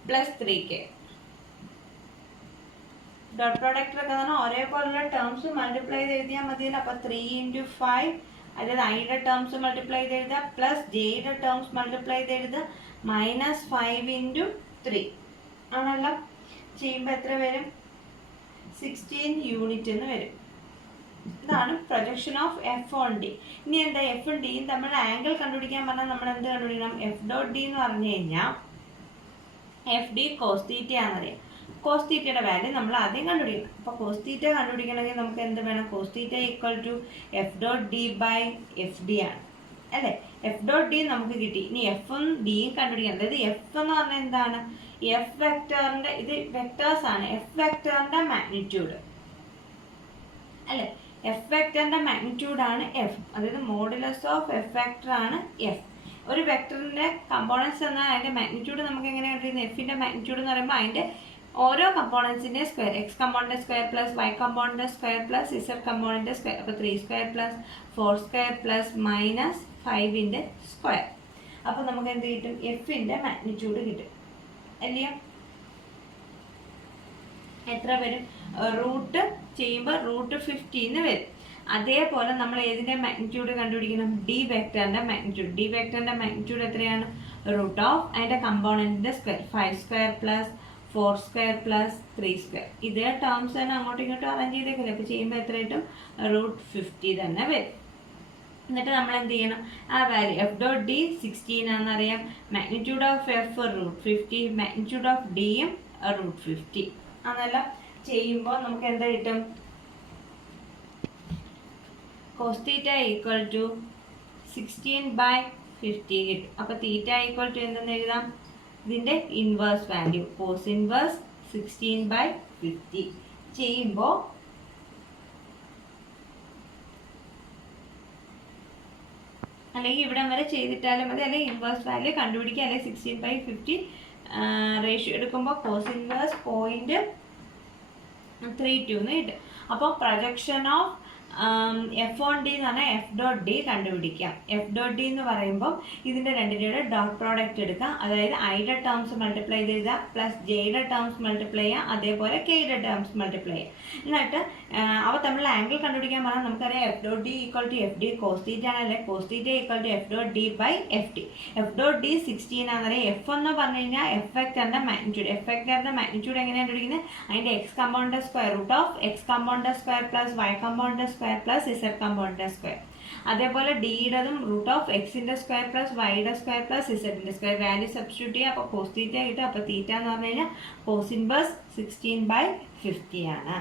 plus 3k. Dot product ഒക്കെ ഒരേപോലുള്ള ടേംസ് മൾട്ടിപ്ലൈ ചെയ്ത് എഴുതിയാൽ മതിയല്ലോ. അപ്പോൾ 3 ഇൻറ്റു 5, അതായത് ഐയുടെ ടേംസ് മൾട്ടിപ്ലൈ ചെയ്ത് എഴുതുക, പ്ലസ് ജെയുടെ ടേംസ് മൾട്ടിപ്ലൈ ചെയ്ത് എഴുതുക, -5 ഇൻറ്റു 3 ആണല്ലോ. ചെയ്യുമ്പോൾ എത്ര വരും, 16 യൂണിറ്റ് എന്ന് വരും. ഇതാണ് projection of F on D. ഇനി എന്താ, എഫും ഡിയും തമ്മിൽ ആംഗിൾ കണ്ടുപിടിക്കാൻ പറഞ്ഞാൽ നമ്മൾ എന്ത് കണ്ടുപിടിക്കണം, എഫ് ഡോട്ട് ഡി എന്ന് പറഞ്ഞു കഴിഞ്ഞാൽ എഫ് ഡി കോസ് തീറ്റ ആണെന്നറിയാം. കോസ് തീറ്റയുടെ വാല്യൂ നമ്മൾ ആദ്യം കണ്ടുപിടിക്കണം. അപ്പോൾ കോസ് തീറ്റ കണ്ടുപിടിക്കണമെങ്കിൽ നമുക്ക് എന്ത് വേണം, cos theta equal to F dot D by F D ആണ് അല്ലേ. എഫ് ഡോട്ട് ഡി നമുക്ക് കിട്ടി. ഇനി എഫും ഡിയും കണ്ടുപിടിക്കണം. അതായത് എഫ് എന്ന് പറഞ്ഞാൽ എന്താണ്, എഫ് വെക്ടറിൻ്റെ, ഇത് വെക്ടേഴ്സ് ആണ്, എഫ് വെക്ടറിൻ്റെ മാഗ്നിറ്റ്യൂഡ് അല്ലേ. എഫ് വെക്ടറിൻ്റെ മാഗ്നിറ്റ്യൂഡാണ് എഫ്, അതായത് മോഡുലസ് ഓഫ് എഫ് വെക്ടർ ആണ് എഫ്. ഒരു വെക്ടറിൻ്റെ കമ്പോണൻസ് എന്നാൽ അതിൻ്റെ മാഗ്നിറ്റ്യൂഡ് നമുക്ക് എങ്ങനെയാണ് കിട്ടുന്നത്, എഫിൻ്റെ മാഗ്നിറ്റ്യൂഡ് എന്ന് പറയുമ്പോൾ അതിൻ്റെ ഓരോ കമ്പോണൻസിൻ്റെ സ്ക്വയർ, എക്സ് കമ്പോണൻ്റെ സ്ക്വയർ പ്ലസ് വൈ കമ്പോണൻ്റെ സ്ക്വയർ പ്ലസ് ഇസഡ് കമ്പോണൻ്റെ സ്ക്വയർ. അപ്പോൾ 3 സ്ക്വയർ പ്ലസ് 4 സ്ക്വയർ പ്ലസ് -5ൻ്റെ സ്ക്വയർ. അപ്പോൾ നമുക്ക് എന്ത് കിട്ടും, എഫിൻ്റെ മാഗ്നിറ്റ്യൂഡ് കിട്ടും അല്ലയോ. എത്ര വരും, റൂട്ട് ചെയ്യുമ്പോൾ √50 വരും. അതേപോലെ നമ്മൾ ഏതിൻ്റെ മാഗ്നിറ്റ്യൂഡ് കണ്ടുപിടിക്കണം, ഡി വെക്ടറിൻ്റെ മാഗ്നിറ്റ്യൂഡ്. ഡി വെക്ടറിൻ്റെ മാഗ്നിറ്റ്യൂഡ് എത്രയാണ്, √, അതിൻ്റെ കമ്പോണൻറ്റിൻ്റെ square, 5 square plus 4 square plus 3 square. ഇതേ ടേംസ് തന്നെ അങ്ങോട്ടും ഇങ്ങോട്ടും അറേഞ്ച് ചെയ്തേക്കില്ല. അപ്പോൾ ചെയ്യുമ്പോൾ എത്ര കിട്ടും, √50 തന്നെ വരും. എന്നിട്ട് നമ്മൾ എന്ത് ചെയ്യണം, ആ വാല്യൂ എഫ് ഡോട്ട് ഡി 16 ആണെന്നറിയാം, magnitude of f √50, magnitude of ഡിയും √50 അതെല്ലാം ചെയ്യുമ്പോൾ നമുക്ക് എന്താ കിട്ടും, കോസ് തീറ്റ ഈക്വൽ ടു 16/50 കിട്ടും. അപ്പോൾ തീറ്റ ഈക്വൽ ടു എന്തെന്ന് എഴുതാം, ഇതിൻ്റെ ഇൻവേഴ്സ് വാല്യൂ കോസ് ഇൻവേഴ്സ് 16/50 ചെയ്യുമ്പോൾ അല്ലെങ്കിൽ ഇവിടം വരെ ചെയ്തിട്ടാലും മതി, അല്ലെങ്കിൽ ഇൻവേഴ്സ് വാല്യൂ കണ്ടുപിടിക്കുക, അല്ലെങ്കിൽ 16/50 റേഷ്യോ എടുക്കുമ്പോൾ കോസ് ഇൻവേഴ്സ് 0.32 എന്ന് കിട്ടും. അപ്പോൾ projection of F on D എന്ന് പറഞ്ഞാൽ എഫ് ഡോട്ട് ഡി കണ്ടുപിടിക്കാം. എഫ് ഡോട്ട് ഡി എന്ന് പറയുമ്പോൾ ഇതിൻ്റെ രണ്ടിൻ്റെ ഡോട്ട് പ്രോഡക്റ്റ് എടുക്കാം, അതായത് ഐയുടെ ടേംസ് മൾട്ടിപ്ലൈ ചെയ്താൽ പ്ലസ് ജെയുടെ ടേംസ് മൾട്ടിപ്ലൈ ചെയ്യാം, അതേപോലെ കെയുടെ ടേംസ് മൾട്ടിപ്ലൈ ചെയ്യാം. എന്നിട്ട് അവ തമ്മിലുള്ള ആംഗിൾ കണ്ടുപിടിക്കാൻ പറഞ്ഞാൽ നമുക്കറിയാം f dot d equal to F d cos theta ആണല്ലേ, cos theta equal to F dot D by F d. F dot d 16 ആണെന്നറിയാം. എഫ് എന്ന് പറഞ്ഞു കഴിഞ്ഞാൽ എഫ് വെക്ടറിന്റെ മാഗ്നിറ്റ്യൂഡ്. എഫ് വെക്ടറിന്റെ മാഗ്നിറ്റ്യൂഡ് എങ്ങനെയാണ് കണ്ടുപിടിക്കുന്നത്, അതിന്റെ എക്സ് കമ്പൗണ്ടിന്റെ സ്ക്വയർ റൂട്ട് ഓഫ് എക്സ് കമ്പൗണ്ടിന്റെ സ്ക്വയർ പ്ലസ് വൈ കമ്പൗണ്ടിന്റെ സ്ക്വയർ പ്ലസ് ഇസഡ് കമ്പൗണ്ടിന്റെ സ്ക്വയർ. അതേപോലെ ഡിയുടേതും റൂട്ട് ഓഫ് എക്സിന്റെ സ്ക്വയർ പ്ലസ് വൈയുടെ സ്ക്വയർ പ്ലസ് ഇസഡിന്റെ സ്ക്വയർ. വാല്യൂ സബ്സ്റ്റിറ്റ്യൂട്ട് ചെയ്യുക, അപ്പോൾ കോസ് തീറ്റ കിട്ടും. അപ്പോൾ തീറ്റ എന്ന് പറഞ്ഞു കഴിഞ്ഞാൽ കോസ് ഇൻവേഴ്സ് 16/50 ആണ്.